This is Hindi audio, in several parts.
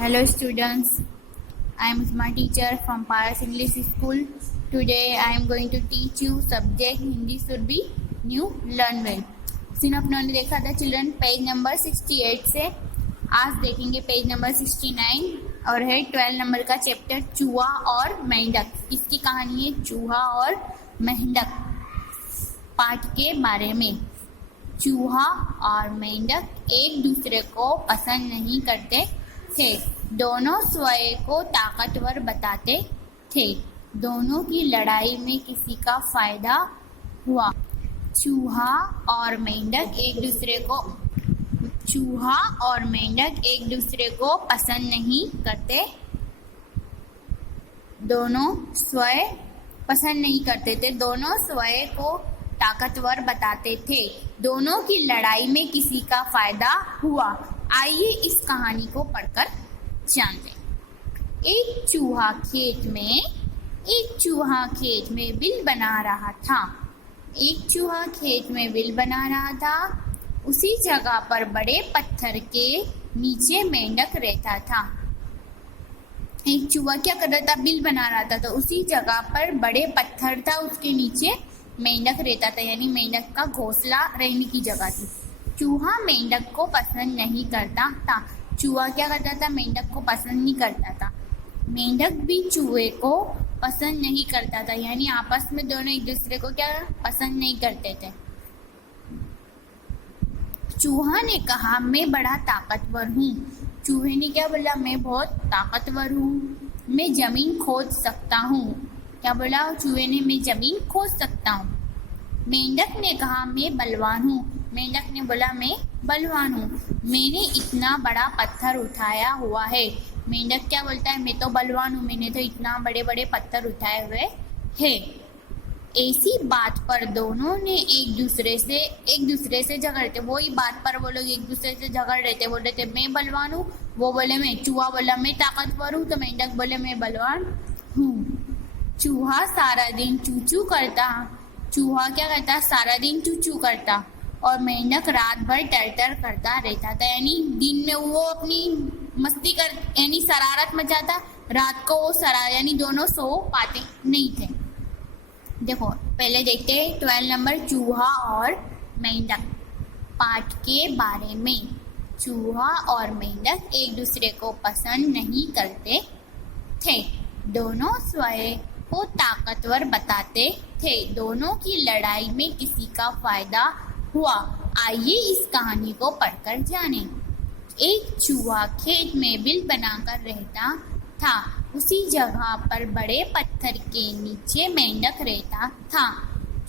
Hello students, I am my teacher from Paras English School. Today I am going to teach you subject Hindi should be new learn well. सिन अपनों ने देखा था चिल्ड्रन पेज नंबर 68 से आज देखेंगे पेज नंबर 69 और है 12 नंबर का चैप्टर चूहा और मेंढक। इसकी कहानी है चूहा और मेंढक पाठ के बारे में। चूहा और मेंढक एक दूसरे को पसंद नहीं करते थे। दोनों स्वयं को ताकतवर बताते थे। दोनों की लड़ाई में किसी का फायदा हुआ। चूहा और मेंढक एक दूसरे को पसंद नहीं करते। दोनों स्वयं पसंद नहीं करते थे। दोनों स्वयं को ताकतवर बताते थे। दोनों की लड़ाई में किसी का फायदा हुआ। आइए इस कहानी को पढ़कर जानते। एक चूहा खेत में बिल बना रहा था। उसी जगह पर बड़े पत्थर के नीचे मेंढक रहता था। एक चूहा क्या कर रहा था? बिल बना रहा था। तो उसी जगह पर बड़े पत्थर था, उसके नीचे मेंढक रहता था, यानी मेंढक का घोंसला रहने की जगह थी। चूहा मेंढक को पसंद नहीं करता था। चूहा क्या करता था? मेंढक को पसंद नहीं करता था। मेंढक भी चूहे को पसंद नहीं करता था, यानी आपस में दोनों एक दूसरे को क्या पसंद नहीं करते थे। चूहा ने कहा, मैं बड़ा ताकतवर हूँ। चूहे ने क्या बोला? मैं बहुत ताकतवर हूँ, मैं जमीन खोद सकता हूँ। क्या बोला चूहे ने? मैं जमीन खोद सकता हूँ। मेंढक ने कहा, मैं बलवान हूँ। मेंढक ने बोला, मैं बलवान हूँ, मैंने इतना बड़ा पत्थर उठाया हुआ है। मेंढक क्या बोलता है? मैं तो बलवान हूँ, मैंने तो इतना बड़े बड़े पत्थर उठाए हुए हैं। ऐसी बात पर दोनों ने एक दूसरे से झगड़ते। वही बात पर वो लोग एक दूसरे से झगड़ रहे थे। बोल रहे थे मैं बलवान हूँ, वो बोले मैं। चूहा बोला मैं ताकतवर हूँ, तो मेंढक बोले मैं बलवान हूँ। चूहा सारा दिन चूचू करता। चूहा क्या करता? सारा दिन चूचू करता और मेंढक रात भर टर करता रहता था। यानी दिन में वो अपनी मस्ती यानी शरारत मचाता, रात को वो यानी दोनों सो पाते नहीं थे। देखो पहले देखते हैं 12 नंबर चूहा और मेंढक पाठ के बारे में। चूहा और मेंढक एक दूसरे को पसंद नहीं करते थे। दोनों स्वयं को ताकतवर बताते थे। दोनों की लड़ाई में किसी का फायदा हुआ। आइए इस कहानी को पढ़कर जानें। एक चूहा खेत में बिल बनाकर रहता था। उसी जगह पर बड़े पत्थर के नीचे मेंढक रहता था।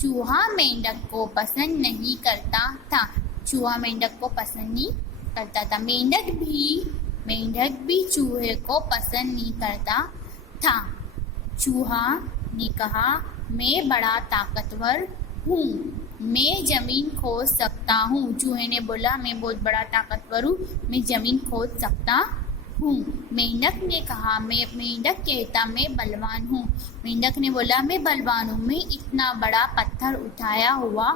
चूहा मेंढक को पसंद नहीं करता था। चूहा मेंढक को पसंद नहीं करता था। मेंढक भी चूहे को पसंद नहीं करता था। चूहा ने कहा, मैं बड़ा ताकतवर हूँ, मैं जमीन खोद सकता हूँ। चूहे ने बोला मैं बहुत बड़ा ताकतवर हूँ, मैं जमीन खोद सकता हूँ। मेंढक ने कहा, मेंढक कहता मैं बलवान हूँ। मेंढक ने बोला मैं बलवान हूँ, मैं इतना बड़ा पत्थर उठाया हुआ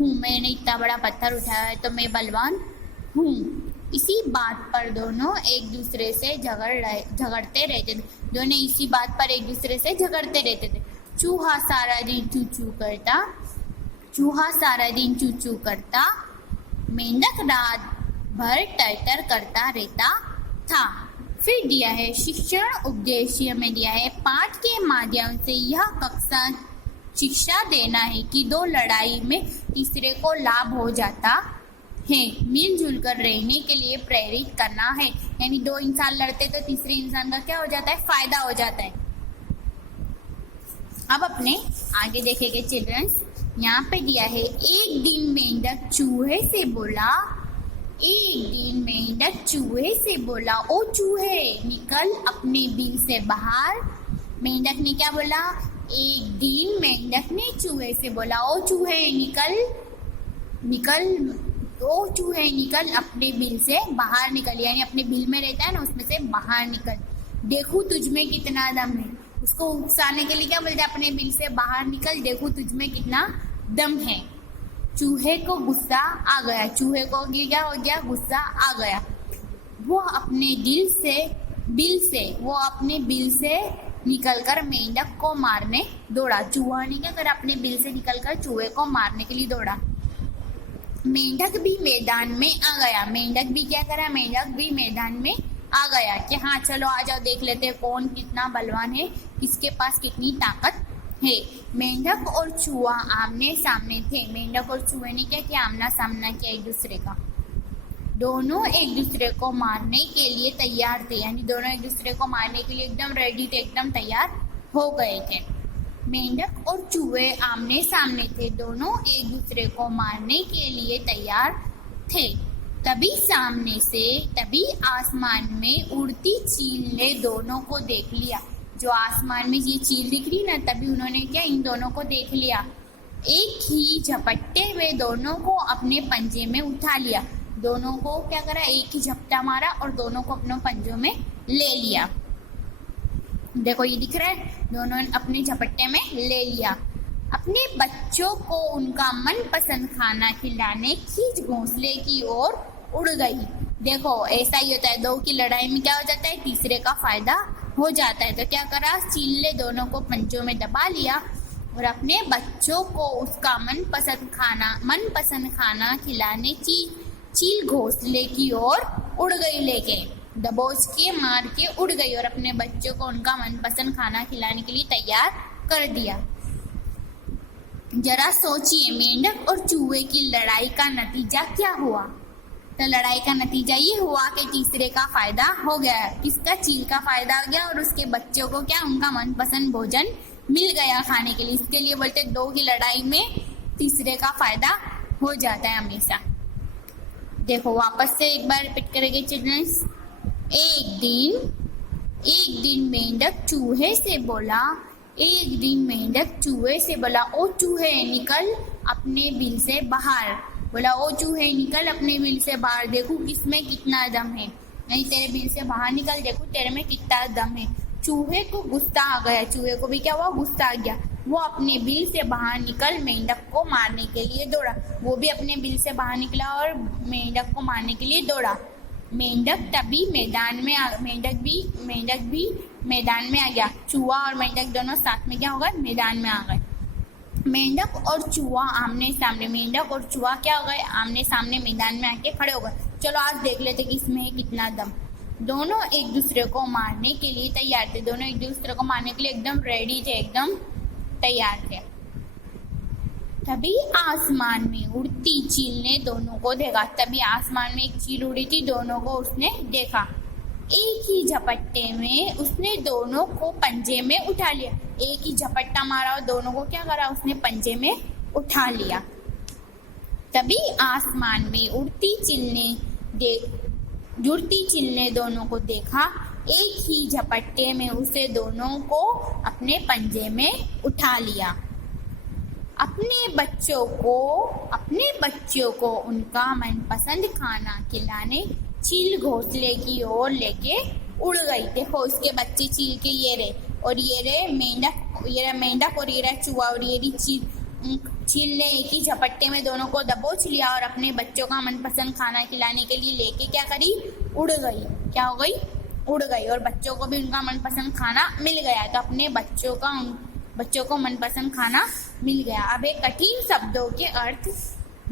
हूँ। मैंने इतना बड़ा पत्थर उठाया है तो मैं बलवान हूँ। इसी बात पर दोनों एक दूसरे से झगड़ते रहते थे। दोनों इसी बात पर एक दूसरे से झगड़ते रहते थे। चूहा सारा दिन चूचू करता, मेंढक रात भर टर करता रहता था। फिर दिया है शिक्षण उद्देश्य में दिया है, पाठ के माध्यम से यह कक्षा शिक्षा देना है कि दो लड़ाई में तीसरे को लाभ हो जाता है। मिलजुल कर रहने के लिए प्रेरित करना है, यानी दो इंसान लड़ते तो तीसरे इंसान का क्या हो जाता है? फायदा हो जाता है। अब अपने आगे देखेंगे चिल्ड्रंस। यहाँ पे दिया है, एक दिन मेंढक चूहे से बोला, ओ चूहे निकल अपने बिल से बाहर। मेंढक ने क्या बोला? एक दिन मेंढक ने चूहे से बोला, ओ चूहे निकल अपने बिल से बाहर निकल, यानी अपने बिल में रहता है ना, उसमें से बाहर निकल। देखूं तुझ में कितना दम है। उसको उकसाने के लिए क्या बोलते हैं? अपने बिल से बाहर निकल, देखूं तुझ में कितना दम है। चूहे को गुस्सा आ गया। चूहे को क्या हो गया? गुस्सा आ गया। वो अपने दिल से बिल से, वो अपने बिल से निकलकर मेंढक को मारने दौड़ा। चूहा ने क्या करा, अपने बिल से निकलकर चूहे को मारने के लिए दौड़ा। मेंढक भी मैदान में आ गया। मेंढक भी क्या करा, मेंढक भी मैदान में आ गया कि हाँ चलो आ जाओ, देख लेते हैं कौन कितना बलवान है, किसके पास कितनी ताकत है। मेंढक और चूहा आमने सामने थे। मेंढक और चूहे ने क्या किया, आमना सामना किया एक दूसरे का। दोनों एक दूसरे को मारने के लिए तैयार थे, यानी दोनों एक दूसरे को मारने के लिए एकदम रेडी थे, एकदम तैयार हो गए थे। मेंढक और चूहे आमने सामने थे, दोनों एक दूसरे को मारने के लिए तैयार थे। तभी आसमान में उड़ती चील ने दोनों को देख लिया। जो आसमान में ये चील दिख रही ना, तभी उन्होंने क्या, इन दोनों को देख लिया। एक ही झपट्टे में दोनों को अपने पंजे में उठा लिया। दोनों को क्या करा, एक ही झपटा मारा और दोनों को अपने पंजों में ले लिया। देखो ये दिख रहा है, दोनों ने अपने झपट्टे में ले लिया। अपने बच्चों को उनका मनपसंद खाना खिलाने खींच घोंसले की ओर उड़ गई। देखो ऐसा ही होता है, दो की लड़ाई में क्या हो जाता है, तीसरे का फायदा हो जाता है। तो क्या करा, चील ने दोनों को पंजों में दबा लिया और अपने बच्चों को उसका मनपसंद खाना खिलाने चील घोंसले की ओर उड़ गई, लेके दबोच के मार के उड़ गई और अपने बच्चों को उनका मनपसंद खाना खिलाने के लिए तैयार कर दिया। जरा सोचिए, मेंढक और चूहे की लड़ाई का नतीजा क्या हुआ। तो लड़ाई का नतीजा ये हुआ कि तीसरे का फायदा हो गया। किसका, चील का फायदा हो गया और उसके बच्चों को क्या, उनका मनपसंद भोजन मिल गया खाने के लिए। इसके लिए बोलते दो की लड़ाई में तीसरे का फायदा हो जाता है हमेशा। देखो वापस से एक बार रिपीट करेंगे चिल्ड्रंस। एक दिन मेंढक चूहे से बोला, ओ चूहे निकल अपने बिल से बाहर। बोला, ओ चूहे निकल अपने बिल से बाहर, देखूं किसमें कितना दम है। नहीं, तेरे बिल से बाहर निकल, देखूं तेरे में कितना दम है। चूहे को गुस्सा आ गया। चूहे को भी क्या हुआ, गुस्सा आ गया। वो अपने बिल से बाहर निकल मेंढक को मारने के लिए दौड़ा। वो भी अपने बिल से बाहर निकला और मेंढक को मारने के लिए दौड़ा। मेंढक भी मैदान में आ गया। चूहा और मेंढक दोनों साथ में क्या हो गए, मैदान में आ गए। मेंढक और चूहा आमने सामने, मेंढक और चूहा क्या हो गए, आमने सामने मैदान में आके खड़े हो गए। चलो आज देख लेते कि इसमें है कितना दम। दोनों एक दूसरे को मारने के लिए तैयार थे। दोनों एक दूसरे को मारने के लिए एकदम रेडी थे, एकदम तैयार थे। तभी आसमान में उड़ती चील ने दोनों को देखा। तभी आसमान में एक चील उड़ी थी, दोनों को उसने देखा। एक ही झपट्टे में उसने दोनों को पंजे में उठा लिया। एक ही झपट्टा मारा और दोनों को क्या करा, उसने पंजे में उठा लिया। तभी आसमान में उड़ती चील ने दोनों को देखा। एक ही झपट्टे में उसे दोनों को अपने पंजे में उठा लिया। अपने बच्चों को उनका मनपसंद खाना खिलाने चील घोंसले की ओर लेके उड़ गई। देखो उसके बच्चे चील के ये रहे और ये रहे मेंढक और ये रहा चूहा और ये रही चील ने एक ही झपट्टे में दोनों को दबोच लिया और अपने बच्चों का मनपसंद खाना खिलाने के लिए लेके क्या करी, उड़ गई। क्या हो गई, उड़ गई और बच्चों को भी उनका मनपसंद खाना मिल गया। तो अपने बच्चों को मनपसंद खाना मिल गया। अब एक कठिन शब्दों के अर्थ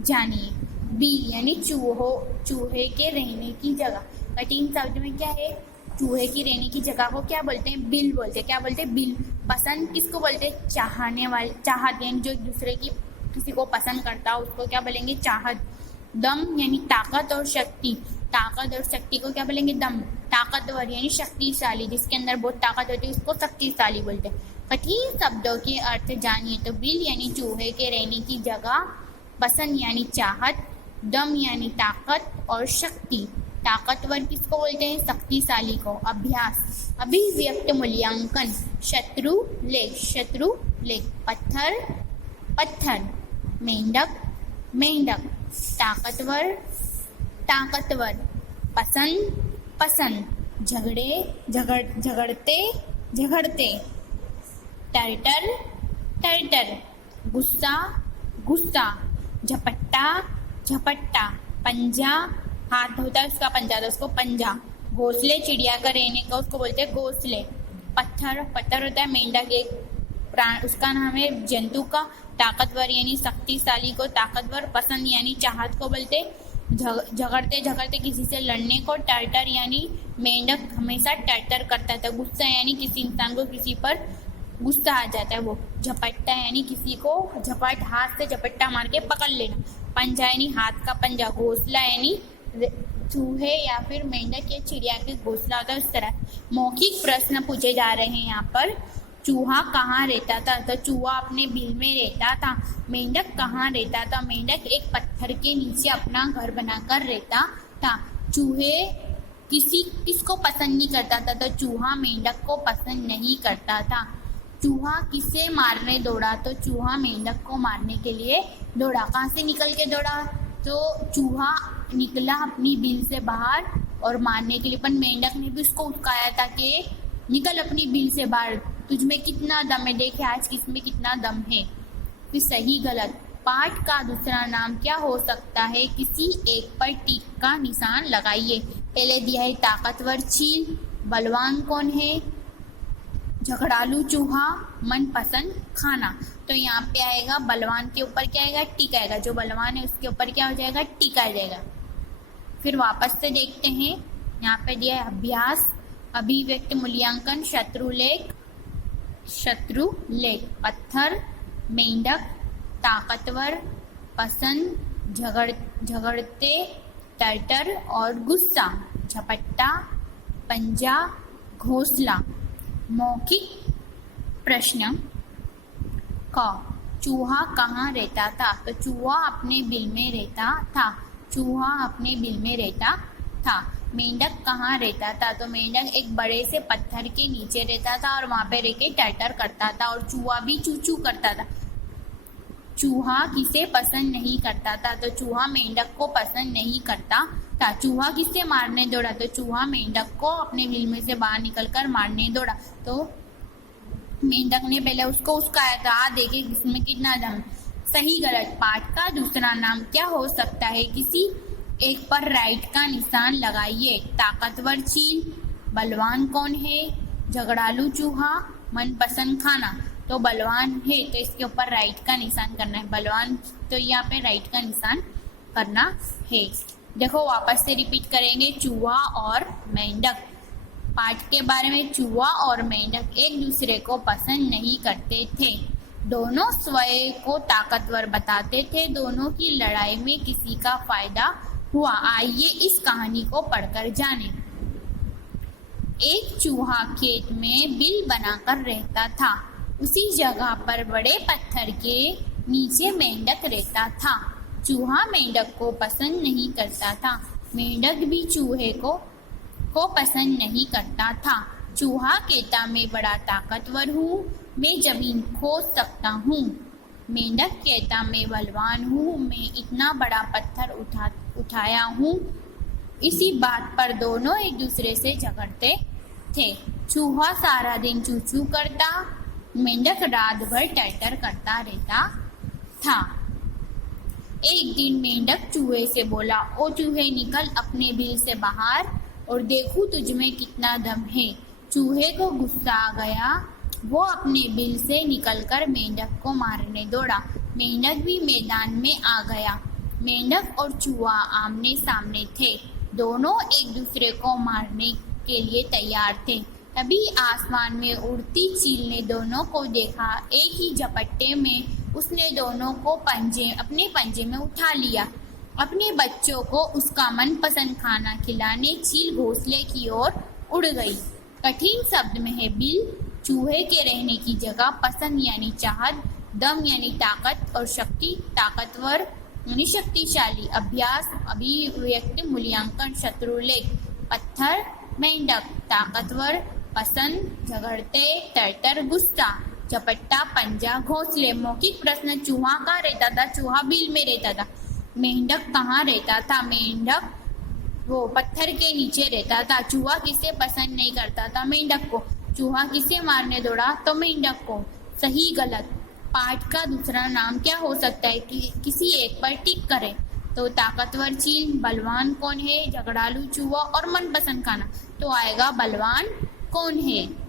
जानिए। बिल यानी चूहे के रहने की जगह। कठिन शब्द में क्या है, चूहे की रहने की जगह को क्या बोलते हैं, बिल बोलते हैं। क्या बोलते हैं, बिल। पसंद किसको बोलते हैं, चाहने वाले, चाहत यानी जो एक दूसरे की किसी को पसंद करता है उसको क्या बोलेंगे, चाहत। दम यानी ताकत और शक्ति। ताकत और शक्ति को क्या बोलेंगे, दम। ताकतवर यानी शक्तिशाली, जिसके अंदर बहुत ताकत होती है उसको शक्तिशाली बोलते हैं। कठिन शब्दों के अर्थ जानिए। तो बिल यानी चूहे के रहने की जगह, पसंद यानी चाहत, दम यानी ताकत और शक्ति। ताकतवर किसको बोलते हैं, शक्तिशाली को। अभ्यास, अभिव्यक्त मूल्यांकन। शत्रु लेख, पत्थर, मेंढक, ताकतवर, पसंद, झगड़ते, टर्टल, गुस्सा, झपट्टा, पंजा, हाथ होता है उसका पंजा, तो उसको पंजा, घोंसले चिड़िया का रहने का उसको बोलते हैं घोंसले। पत्थर, पत्थर होता है मेंढक, एक प्राण, उसका नाम है जंतु का। ताकतवर यानी शक्तिशाली को ताकतवर। पसंद यानी चाहत को बोलते। झगड़ते झगड़ते किसी से लड़ने को टर्टर यानी मेंढक हमेशा टर्टर करता था। गुस्सा यानी किसी इंसान को किसी पर गुस्सा आ जाता है वो। झपट्टा यानी किसी को झपट, हाथ से झपट्टा मार के पकड़ लेना। पंजा यानी हाथ का पंजा। घोंसला यानी चूहे या फिर मेंढक या चिड़िया के घोंसला होता है उस तरह। मौखिक प्रश्न पूछे जा रहे हैं यहाँ पर। चूहा कहाँ रहता था? तो चूहा अपने बिल में रहता था। मेंढक कहाँ रहता था? मेंढक एक पत्थर के नीचे अपना घर बनाकर रहता था। चूहे किसको पसंद नहीं करता था? तो चूहा मेंढक को पसंद नहीं करता था। चूहा किसे मारने दौड़ा? तो चूहा मेंढक को मारने के लिए दौड़ा। कहाँ से निकल के दौड़ा? तो चूहा निकला अपनी बिल से बाहर और मारने के लिए, पर मेंढक ने भी उसको उकसाया था कि निकल अपनी बिल से बाहर, तुझमें कितना दम है, देखे आज किसमें कितना दम है। फिर सही गलत। पाठ का दूसरा नाम क्या हो सकता है? किसी एक पर टिक का निशान लगाइए। पहले दिया है ताकतवर चील। बलवान कौन है? झगड़ालू चूहा। मनपसंद खाना। तो यहाँ पे आएगा बलवान के ऊपर क्या आएगा? टिक आएगा। जो बलवान है उसके ऊपर क्या हो जाएगा? टिक आ जाएगा। फिर वापस से देखते हैं, यहाँ पे दिया है अभ्यास, अभिव्यक्ति, मूल्यांकन, शत्रुलेख। पत्थर, मेंढक, ताकतवर, पसंद, झगड़ते, टर्टर और गुस्सा। झपट्टा, पंजा, घोंसला। मौखिक प्रश्न क, चूहा कहाँ रहता था? तो चूहा अपने बिल में रहता था। चूहा अपने बिल में रहता था। मेंढक कहाँ रहता था? तो मेंढक एक बड़े से पत्थर के नीचे रहता था और वहां पे रह के टर्टर करता था और चूहा भी चू चू करता था। चूहा किसे पसंद नहीं करता था? तो चूहा मेंढक को पसंद नहीं करता था। चूहा किसे मारने दौड़ा? तो चूहा मेंढक को अपने बिल में से बाहर निकलकर मारने दौड़ा। तो मेंढक ने पहले उसको उकसाया था, देखे इसमें कितना दम। सही गलत। पाठ का दूसरा नाम क्या हो सकता है? किसी एक पर राइट का निशान लगाइए। ताकतवर चील। बलवान कौन है? झगड़ालू चूहा। मनपसंद खाना। तो बलवान है तो इसके ऊपर राइट का निशान करना है। बलवान तो यहाँ पे राइट का निशान करना है। देखो वापस से रिपीट करेंगे, चूहा और मेंढक। पाठ के बारे में, चूहा और मेंढक एक दूसरे को पसंद नहीं करते थे। दोनों स्वयं को ताकतवर बताते थे। दोनों की लड़ाई में किसी का फायदा हुआ। आइए इस कहानी को पढ़कर जानें। एक चूहा खेत में बिल बनाकर रहता था। उसी जगह पर बड़े पत्थर के नीचे मेंढक रहता था। चूहा मेंढक को पसंद नहीं करता था। मेंढक भी चूहे को पसंद नहीं करता था। चूहा कहता, मैं बड़ा ताकतवर हूँ, मैं जमीन खोद सकता हूँ। मेंढक कहता, मैं बलवान हूँ, मैं इतना बड़ा पत्थर उठाया हूँ। इसी बात पर दोनों एक दूसरे से झगड़ते थे। चूहा सारा दिन चू चू करता, मेंढक रात भर टर्टर करता रहता था। एक दिन मेंढक चूहे से बोला, ओ चूहे, निकल अपने बिल से बाहर और देखूं तुझमें कितना दम है। चूहे को गुस्सा आ गया। वो अपने बिल से निकलकर मेंढक को मारने दौड़ा। मेंढक भी मैदान में आ गया। मेंढक और चूहा आमने सामने थे। दोनों एक दूसरे को मारने के लिए तैयार थे। तभी आसमान में उड़ती चील ने दोनों को देखा। एक ही झपट्टे में उसने दोनों को अपने पंजे में उठा लिया। अपने बच्चों को उसका मनपसंद खाना खिलाने चील घोंसले की ओर उड़ गई। कठिन शब्द में है बिल। चूहे के रहने की जगह। पसंद यानी चाहत। दम यानी ताकत और शक्ति, ताकतवर यानी शक्तिशाली। अभ्यास, अभिव्यक्ति, मूल्यांकन, शत्रुलेख। पत्थर, मेंढक, ताकतवर, पसंद, झगड़ते, टर्टर, गुस्सा। झपट्टा, पंजा, घोंसले। मौखिक प्रश्न, चूहा कहाँ रहता था? चूहा बिल में रहता था। मेंढक कहाँ रहता था? मेंढक वो पत्थर के नीचे रहता था। चूहा किसे पसंद नहीं करता था? मेंढक को। चूहा किसे मारने दौड़ा? तो मेंढक को। सही गलत। पाठ का दूसरा नाम क्या हो सकता है? कि किसी एक पर टिक करें। तो ताकतवर चील, बलवान कौन है, झगड़ालू चूहा और मनपसंद खाना, तो आएगा बलवान कौन है।